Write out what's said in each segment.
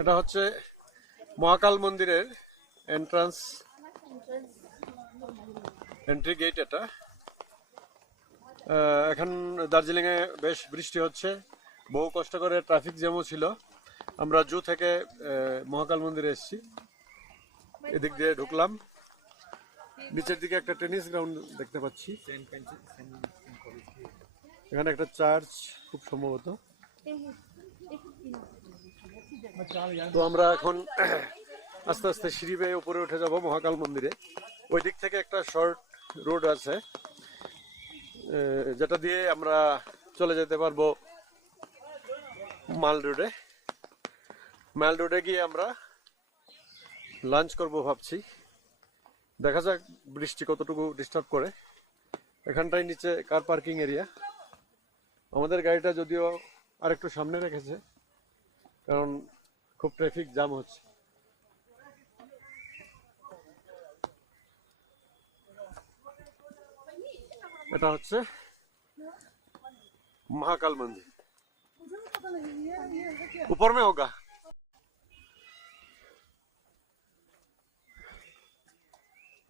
এটা হচ্ছে মহাকাল মন্দিরের এন্ট্রি গেট। এটা এখন দার্জিলিংয়ে বেশ বৃষ্টি হচ্ছে, বহু কষ্ট করে ট্রাফিক জ্যামও ছিল। আমরা জু থেকে মহাকাল মন্দিরে এসেছি, এদিক দিয়ে ঢুকলাম। নিচের দিকে একটা টেনিস গ্রাউন্ড দেখতে পাচ্ছি, এখানে একটা চার্চ খুব সম্ভবত। তো আমরা এখন আস্তে আস্তে সিঁড়ি বেয়ে উপরে উঠে যাব মহাকাল মন্দিরে। ওই দিক থেকে একটা শর্ট রোড আছে, যেটা দিয়ে আমরা চলে যেতে পারবো মাল রোডে। মাল রোডে গিয়ে আমরা লাঞ্চ করব ভাবছি, দেখা যাক বৃষ্টি কতটুকু ডিস্টার্ব করে। এখানটাই নিচে কার পার্কিং এরিয়া। আমাদের গাড়িটা যদিও আরেকটু সামনে রেখেছে, কারণ খুব ট্রাফিক জ্যাম হচ্ছে। এটা হচ্ছে महाकाल मंदिर, ऊपर में होगा।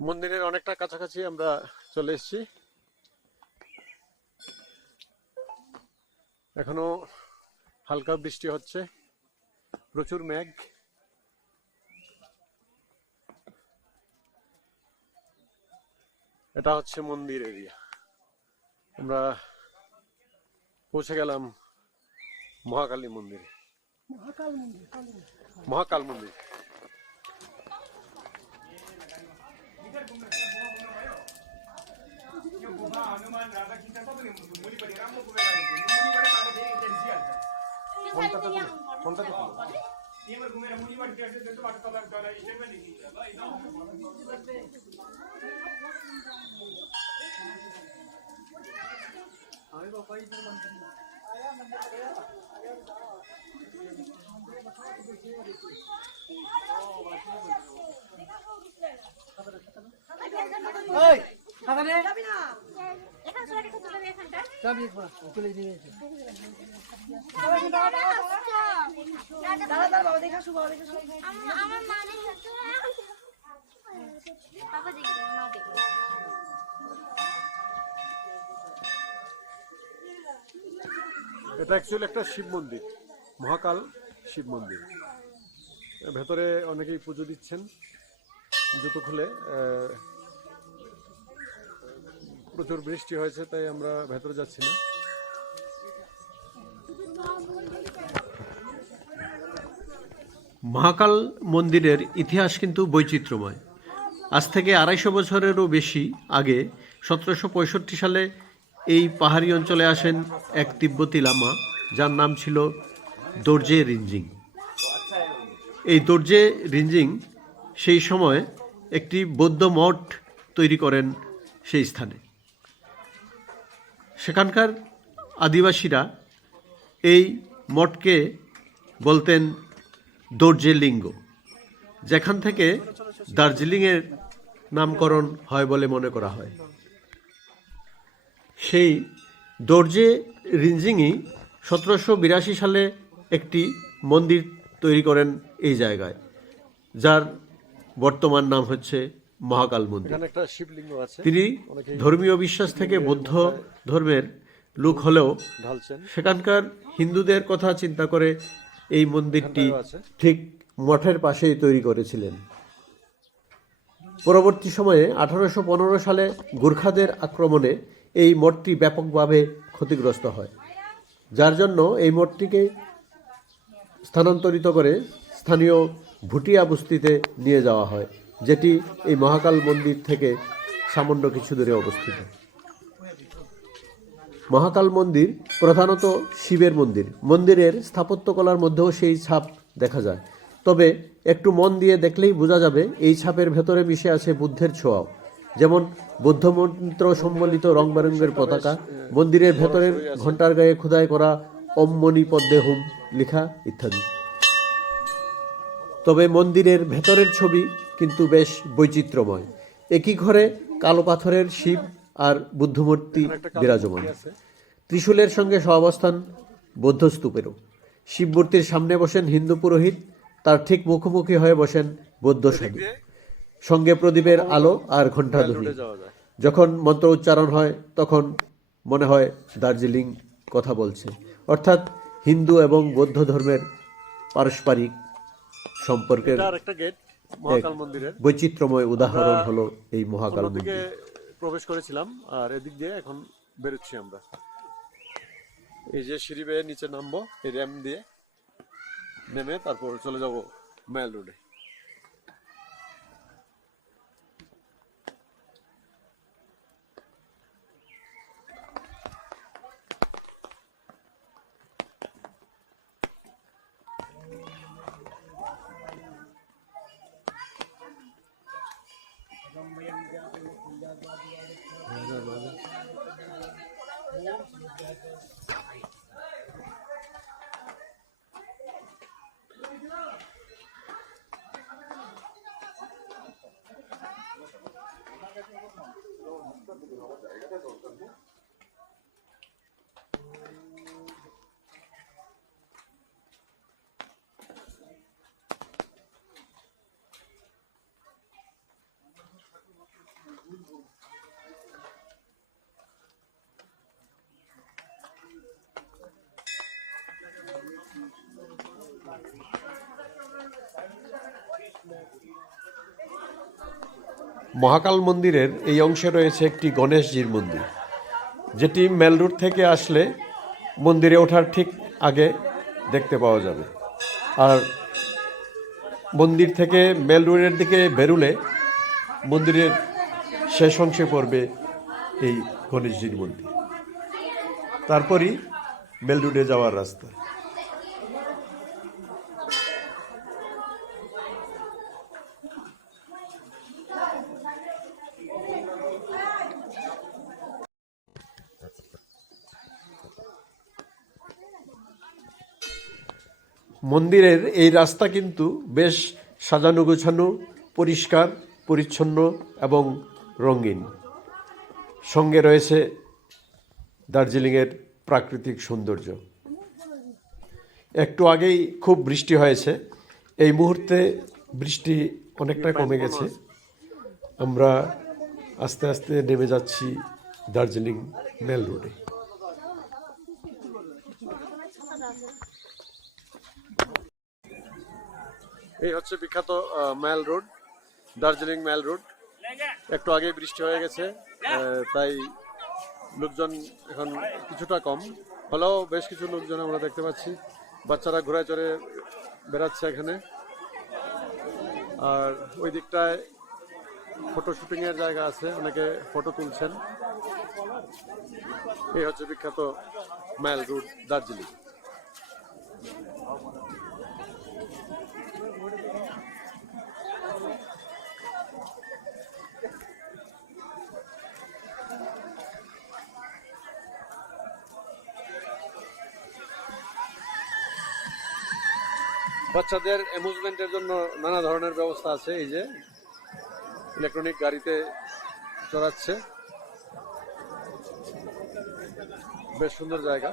মন্দিরের অনেকটা কাছাকাছি আমরা চলে এসেছি। এখনো হালকা বৃষ্টি হচ্ছে, প্রচুর মেঘ। এটা হচ্ছে মন্দির এরিয়া। আমরা পৌঁছে গেলাম মহাকালী মন্দিরে। মহাকাল মন্দির এটা অ্যাকচুয়ালি একটা শিব মন্দির, মহাকাল শিব মন্দির। ভেতরে অনেকেই পুজো দিচ্ছেন জুতো খুলে। প্রচুর বৃষ্টি হয়েছে, তাই আমরা ভেতরে যাচ্ছি না। মহাকাল মন্দিরের ইতিহাস কিন্তু বৈচিত্র্যময়। আজ থেকে ২৫০ বছরেরও বেশি আগে ১৭৬৫ সালে এই পাহাড়ি অঞ্চলে আসেন এক তিব্বতী লামা, যার নাম ছিল দোরজে রিনজিং। এই দোরজে রিনজিং সেই সময় একটি বৌদ্ধ মঠ তৈরি করেন সেই স্থানে। সেখানকার আদিবাসীরা এই মঠকে বলতেন দোরজে লিঙ্গ, যেখান থেকে দার্জিলিংয়ের নামকরণ হয় বলে মনে করা হয়। সেই দোরজে রিনজিংই ১৭৮২ সালে একটি মন্দির তৈরি করেন এই জায়গায়, যার বর্তমান নাম হচ্ছে মহাকাল মন্দির। তিনি ধর্মীয় বিশ্বাস থেকে বৌদ্ধ ধর্মের লোক হলেও সেখানকার হিন্দুদের কথা চিন্তা করে এই মন্দিরটি ঠিক মঠের পাশেই তৈরি করেছিলেন। পরবর্তী সময়ে ১৮১৫ সালে গোর্খাদের আক্রমণে এই মঠটি ব্যাপকভাবে ক্ষতিগ্রস্ত হয়, যার জন্য এই মঠটিকে স্থানান্তরিত করে স্থানীয় ভুটিয়া বস্তিতে নিয়ে যাওয়া হয়, যেটি এই মহাকাল মন্দির থেকে সামান্য কিছু দূরে অবস্থিত। মহাকাল মন্দির প্রধানত শিবের মন্দির। মন্দিরের স্থাপত্যকলার মধ্যেও সেই ছাপ দেখা যায়, তবে একটু মন দিয়ে দেখলেই বোঝা যাবে এই ছাপের ভেতরে মিশে আছে বুদ্ধের ছোঁয়াও। যেমন বৌদ্ধ মন্ত্র সম্বলিত রং বেরঙের পতাকা, মন্দিরের ভেতরের ঘণ্টার গায়ে খোদাই করা ওম মণি পদ্মে হুম লেখা ইত্যাদি। তবে মন্দিরের ভেতরের ছবি কিন্তু বেশ বৈচিত্র্যময়। একই ঘরে কালো পাথরের শিব আর বুদ্ধমূর্তি বিরাজমান। ত্রিশূলের সঙ্গে সহাবস্থান বৌদ্ধ স্তূপেরও। শিব মূর্তির সামনে বসেন হিন্দু পুরোহিত, তার ঠিক মুখোমুখি হয়ে বসেন বৌদ্ধ এদিক সাধু, দিয়ে সঙ্গে প্রদীপের আলো আর ঘণ্টাধ্বনি। রোডে যাওয়া যায়। যখন মন্ত্র উচ্চারণ হয় তখন মনে হয় দার্জিলিং কথা বলছে, অর্থাৎ হিন্দু এবং বৌদ্ধ ধর্মের পারস্পরিক সম্পর্কের এটা আরেকটা গেট মহাকাল মন্দিরের। বৈচিত্র্যময় উদাহরণ হলো এই মহাকাল অন্যদিকে মন্দির। প্রবেশ করেছিলাম আর এদিক দিয়ে এখন বেরোচ্ছি আমরা। এই যে সিঁড়ি বেয়ে নিচে নামবো এই র্যাম্প দিয়ে, নেমে তারপর চলে যাব মেল রোডে। মহাকাল মন্দিরের এই অংশে রয়েছে একটি গণেশজির মন্দির, যেটি মেল রোড থেকে আসলে মন্দিরে ওঠার ঠিক আগে দেখতে পাওয়া যাবে। আর মন্দির থেকে মেল রোডের দিকে বেরুলে মন্দিরের শেষ অংশে পড়বে এই গণেশজির মন্দির, তারপরই মেল রোডে যাওয়ার রাস্তা। মন্দিরের এই রাস্তা কিন্তু বেশ সাজানো গোছানো, পরিষ্কার পরিচ্ছন্ন এবং রঙিন। সঙ্গে রয়েছে দার্জিলিংয়ের প্রাকৃতিক সৌন্দর্য। একটু আগেই খুব বৃষ্টি হয়েছে, এই মুহূর্তে বৃষ্টি অনেকটা কমে গেছে। আমরা আস্তে আস্তে নেমে যাচ্ছি দার্জিলিং মেল রোডে। এই হচ্ছে বিখ্যাত mall road, Darjeeling mall road. একটু আগে বৃষ্টি হয়ে গেছে, তাই লোকজন এখন কিছুটা কম হলেও বেশ কিছু লোকজন আমরা দেখতে পাচ্ছি। বাচ্চারা ঘোড়ায় চড়ে বেড়াচ্ছে এখানে। আর ওই দিকটায় ফটো শুটিং এর জায়গা আছে, অনেকে ফটো তুলছেন। এই হচ্ছে বিখ্যাত মেল রোড দার্জিলিং। বাচ্চাদের অ্যামিউজমেন্টের জন্য নানা ধরনের ব্যবস্থা আছে। এই যে ইলেকট্রনিক গাড়িতে চড়াচ্ছে, বেশ সুন্দর জায়গা।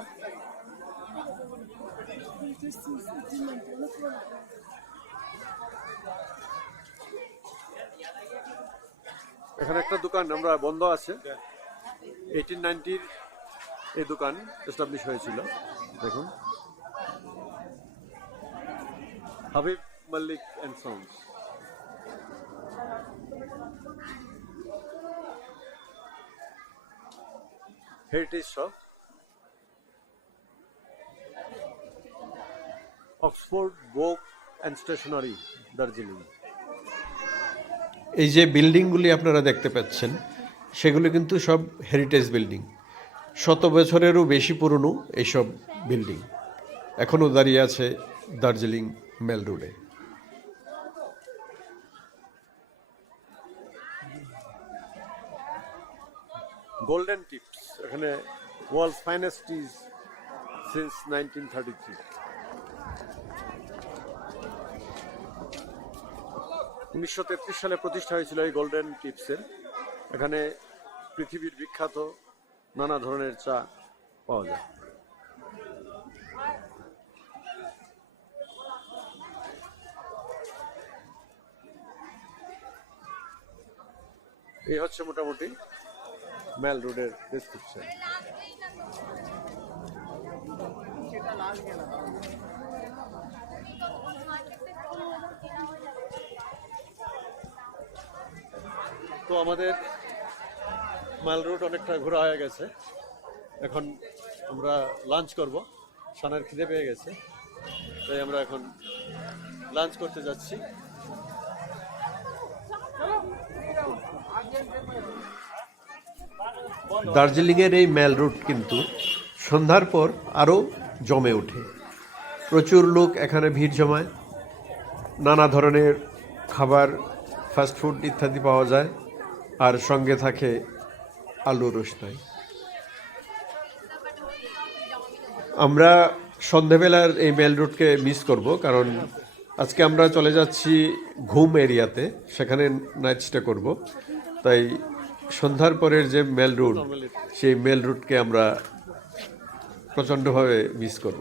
এখানে একটা দোকান আমরা বন্ধ আছে, 1890 এই দোকান এস্টাবলিশ হয়েছিল। দেখুন, Habib Malik and sons. Heritage shop, Oxford book and stationery, Darjeeling. এই যে বিল্ডিংগুলি আপনারা দেখতে পাচ্ছেন, সেগুলি কিন্তু সব হেরিটেজ বিল্ডিং। 100 বছরেরও বেশি পুরনো এইসব বিল্ডিং এখনও দাঁড়িয়ে আছে দার্জিলিং মেল রোডে। গোল্ডেন টিপস, এখানে ওয়ার্ল্ডস ফাইনেস্ট টিজ সিন্স 1933। 1933 সালে প্রতিষ্ঠা হয়েছিল এই গোল্ডেন টিপসের। এখানে পৃথিবীর বিখ্যাত নানা ধরনের চা পাওয়া যায়। এই হচ্ছে মোটামুটি মেল রোডের ডেসক্রিপশন। তো আমাদের মেল রোড অনেকটা ঘোরা হয়ে গেছে, এখন আমরা লাঞ্চ করব। সানার খিদে পেয়ে গেছে, তাই আমরা এখন লাঞ্চ করতে যাচ্ছি। দার্জিলিংয়ের এই মেল রুট কিন্তু সন্ধ্যার পর আরও জমে ওঠে। প্রচুর লোক এখানে ভিড় জমায়, নানা ধরনের খাবার, ফাস্টফুড ইত্যাদি পাওয়া যায়, আর সঙ্গে থাকে আলু রোস্টাই। আমরা সন্ধেবেলার এই মেল রুটকে মিস করব, কারণ আজকে আমরা চলে যাচ্ছি ঘুম এরিয়াতে, সেখানে নাইট স্টে করব। তাই সন্ধ্যার পরের যে মেল রুট, সেই মেল রুটকে আমরা প্রচণ্ডভাবে মিস করব।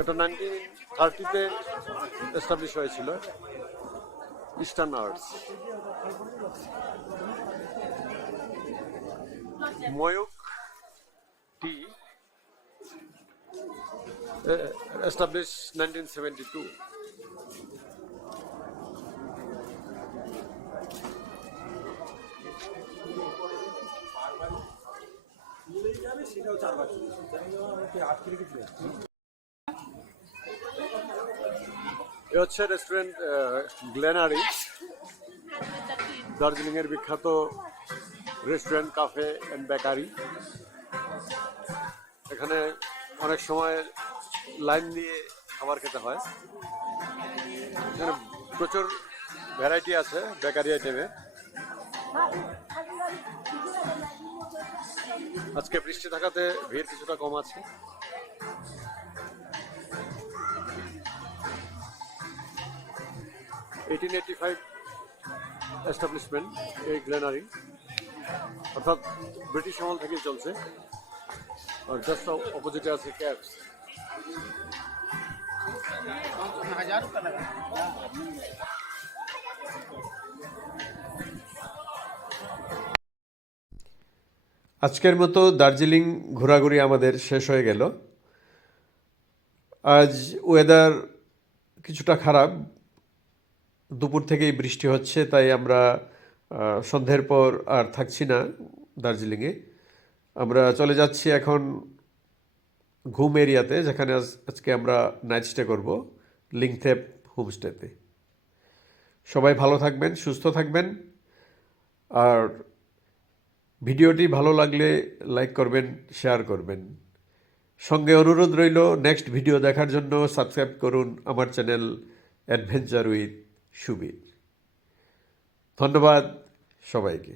এটা 1930-তে এস্টাবলিশ হয়েছিল, ইস্টার্ন আর্টস। ময়ূক টি established 1972. এ হচ্ছে রেস্টুরেন্ট গ্লেনারি, দার্জিলিং এর বিখ্যাত রেস্টুরেন্ট, কাফে এন্ড বেকারি। এখানে অনেক সময় লাইন দিয়ে খাবার খেতে হয়। এখানে প্রচুর ভ্যারাইটি আছে বেকারি আইটেমে। আজকে বৃষ্টি থাকাতে ভিড় কিছুটা কম আছে। এস্টাবলিশমেন্ট এই গ্লেনারি, অর্থাৎ ব্রিটিশ আমল থেকেই চলছে। আর জাস্ট অপোজিটে আছে ক্যাবস। আজকের মতো দার্জিলিং ঘোরাঘুরি আমাদের শেষ হয়ে গেল। আজ ওয়েদার কিছুটা খারাপ, দুপুর থেকেই বৃষ্টি হচ্ছে, তাই আমরা সন্ধ্যের পর আর থাকছি না দার্জিলিংয়ে। আমরা চলে যাচ্ছি এখন ঘুম এরিয়াতে, যেখানে আজকে আমরা নাইট স্টে করব, লিংথেপ হোমস্টেতে। সবাই ভালো থাকবেন, সুস্থ থাকবেন, আর ভিডিওটি ভালো লাগলে লাইক করবেন, শেয়ার করবেন। সঙ্গে অনুরোধ রইল, নেক্সট ভিডিও দেখার জন্য সাবস্ক্রাইব করুন আমার চ্যানেল অ্যাডভেঞ্চার উইথ সুবীর। ধন্যবাদ সবাইকে।